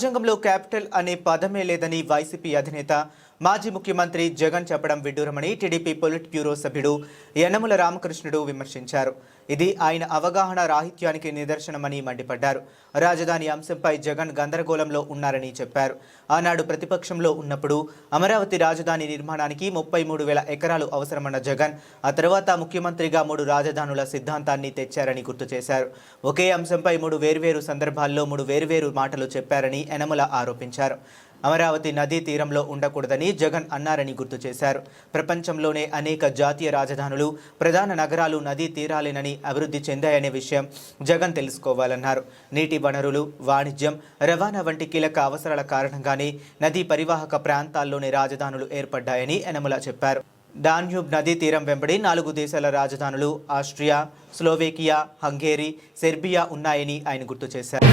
రాజ్యాంగంలో క్యాపిటల్ అనే పదమే లేదని వైసీపీ అధినేత మాజీ ముఖ్యమంత్రి జగన్ చెప్పడం విడ్డూరమని టీడీపీ పొలిట్ బ్యూరో సభ్యుడు యనమల రామకృష్ణుడు విమర్శించారు. ఇది ఆయన అవగాహన రాహిత్యానికి నిదర్శనమని మండిపడ్డారు. రాజధాని అంశంపై జగన్ గందరగోళంలో ఉన్నారని చెప్పారు. ఆనాడు ప్రతిపక్షంలో ఉన్నప్పుడు అమరావతి రాజధాని నిర్మాణానికి 33,000 ఎకరాలు అవసరమన్న జగన్ ఆ తర్వాత ముఖ్యమంత్రిగా 3 రాజధానుల సిద్ధాంతాన్ని తెచ్చారని గుర్తు చేశారు. ఒకే అంశంపై 3 వేర్వేరు సందర్భాల్లో 3 వేర్వేరు మాటలు చెప్పారని యనమల ఆరోపించారు. అమరావతి నదీ తీరంలో ఉండకూడదని జగన్ అన్నారని గుర్తు చేశారు. ప్రపంచంలోనే అనేక జాతీయ రాజధానులు, ప్రధాన నగరాలు నదీ తీరాలేనని అభివృద్ధి చెందాయనే విషయం జగన్ తెలుసుకోవాలన్నారు. నీటి వనరులు, వాణిజ్యం, రవాణా వంటి కీలక అవసరాల కారణంగానే నదీ పరివాహక ప్రాంతాల్లోనే రాజధానులు ఏర్పడ్డాయని యనమల చెప్పారు. డాన్యూబ్ నదీ తీరం వెంబడి 4 దేశాల రాజధానులు ఆస్ట్రియా, స్లోవేకియా, హంగేరీ, సెర్బియా ఉన్నాయని ఆయన గుర్తు చేశారు.